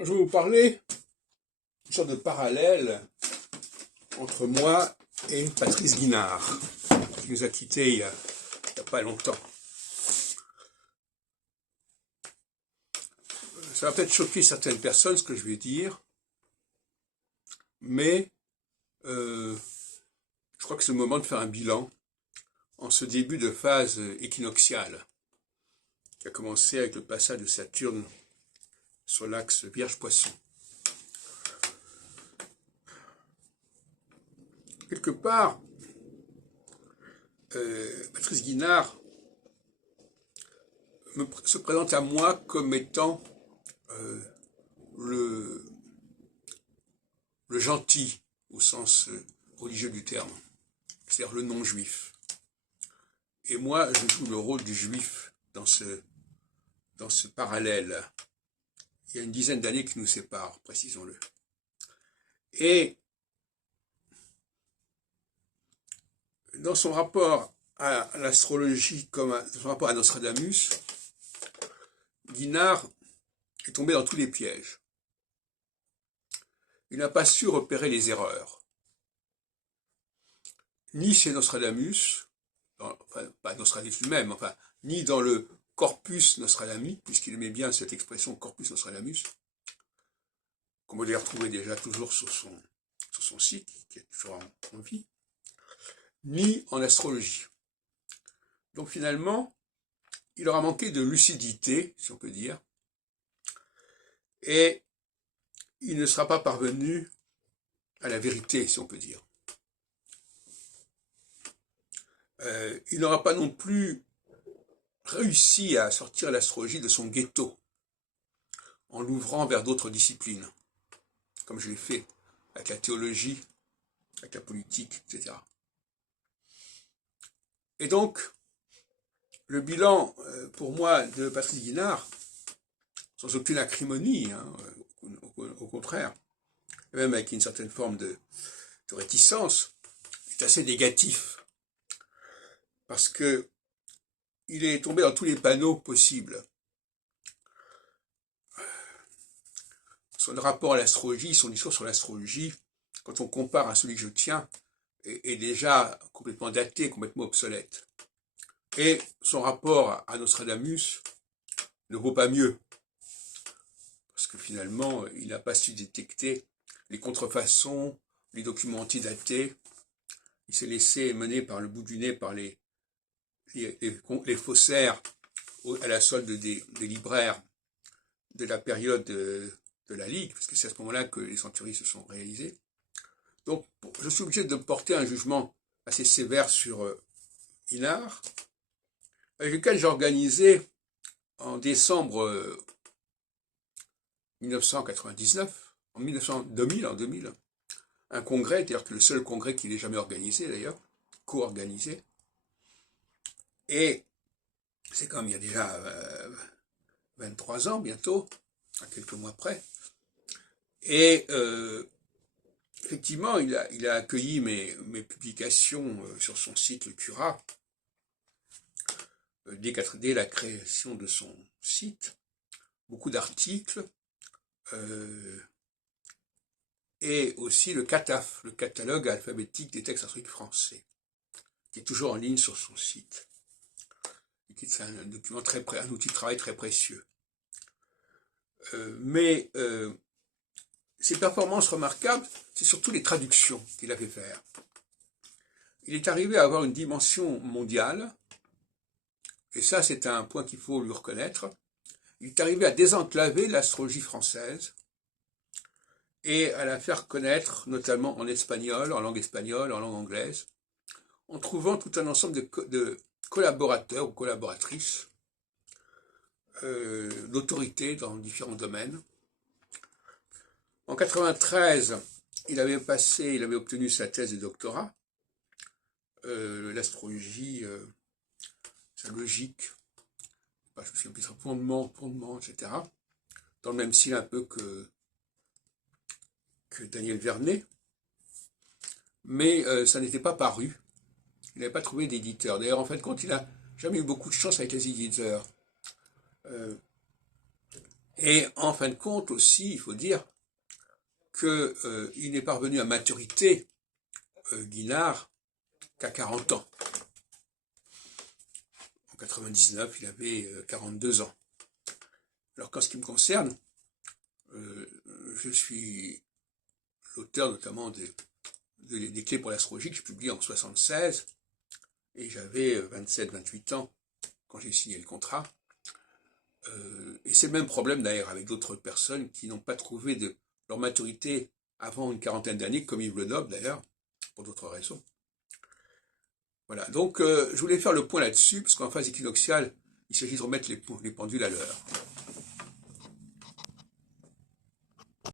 Je vais vous parler d'une sorte de parallèle entre moi et Patrice Guinard, qui nous a quittés il y a pas longtemps. Ça va peut-être choquer certaines personnes ce que je vais dire, mais je crois que c'est le moment de faire un bilan en ce début de phase équinoxiale, qui a commencé avec le passage de Saturne sur l'axe Vierge-Poisson. Quelque part, Patrice Guinard se présente à moi comme étant le gentil au sens religieux du terme, c'est-à-dire le non-juif. Et moi, je joue le rôle du juif dans ce parallèle. Il y a une dizaine d'années qui nous séparent, précisons-le. Et dans son rapport à l'astrologie, comme son rapport à Nostradamus, Guinard est tombé dans tous les pièges. Il n'a pas su repérer les erreurs. Ni chez Nostradamus, enfin pas Nostradamus lui-même, enfin, ni dans le corpus Nostradamus, puisqu'il aimait bien cette expression corpus Nostradamus, qu'on peut les retrouver déjà toujours sur son site, qui est toujours en vie, ni en astrologie. Donc finalement, il aura manqué de lucidité, si on peut dire, et il ne sera pas parvenu à la vérité, si on peut dire. Il n'aura pas non plus réussi à sortir l'astrologie de son ghetto, en l'ouvrant vers d'autres disciplines, comme je l'ai fait avec la théologie, avec la politique, etc. Et donc, le bilan, pour moi, de Patrice Guinard, sans aucune acrimonie, hein, au contraire, même avec une certaine forme de réticence, est assez négatif. Parce que il est tombé dans tous les panneaux possibles. Son rapport à l'astrologie, son discours sur l'astrologie, quand on compare à celui que je tiens, est déjà complètement daté, complètement obsolète. Et son rapport à Nostradamus ne vaut pas mieux. Parce que finalement, il n'a pas su détecter les contrefaçons, les documents antidatés. Il s'est laissé mener par le bout du nez par les faussaires à la solde des libraires de la période de la Ligue, parce que c'est à ce moment-là que les centuries se sont réalisées. Donc, je suis obligé de porter un jugement assez sévère sur Guinard, avec lequel j'ai organisé en décembre 1999, en 2000, un congrès, c'est-à-dire que le seul congrès qu'il ait jamais organisé d'ailleurs, co-organisé. Et c'est comme il y a déjà 23 ans bientôt, à quelques mois près. Et effectivement, il a accueilli mes publications sur son site Le Curat, dès la création de son site, beaucoup d'articles, et aussi le CATAF, le catalogue alphabétique des textes historiques français, qui est toujours en ligne sur son site. C'est un document un outil de travail très précieux. Mais ses performances remarquables, c'est surtout les traductions qu'il a fait faire. Il est arrivé à avoir une dimension mondiale, et ça c'est un point qu'il faut lui reconnaître. Il est arrivé à désenclaver l'astrologie française et à la faire connaître, notamment en espagnol, en langue anglaise, en trouvant tout un ensemble de collaborateurs ou collaboratrices, d'autorités dans différents domaines. En 1993, il avait obtenu sa thèse de doctorat, l'astrologie, sa logique, je sais pas, fondement, etc., dans le même style un peu que Daniel Vernet, mais ça n'était pas paru. Il n'avait pas trouvé d'éditeur. D'ailleurs, en fait, il n'a jamais eu beaucoup de chance avec les éditeurs. Et en fin de compte aussi, il faut dire qu'il n'est parvenu à maturité, Guinard, qu'à 40 ans. En 99, il avait 42 ans. Alors qu'en ce qui me concerne, je suis l'auteur notamment des clés pour l'astrologie que j'ai publié en 76, et j'avais 27-28 ans quand j'ai signé le contrat. Et c'est le même problème d'ailleurs avec d'autres personnes qui n'ont pas trouvé leur maturité avant une quarantaine d'années, comme Yves Le Noble d'ailleurs, pour d'autres raisons. Voilà, donc je voulais faire le point là-dessus, parce qu'en phase équinoxiale, il s'agit de remettre les pendules à l'heure.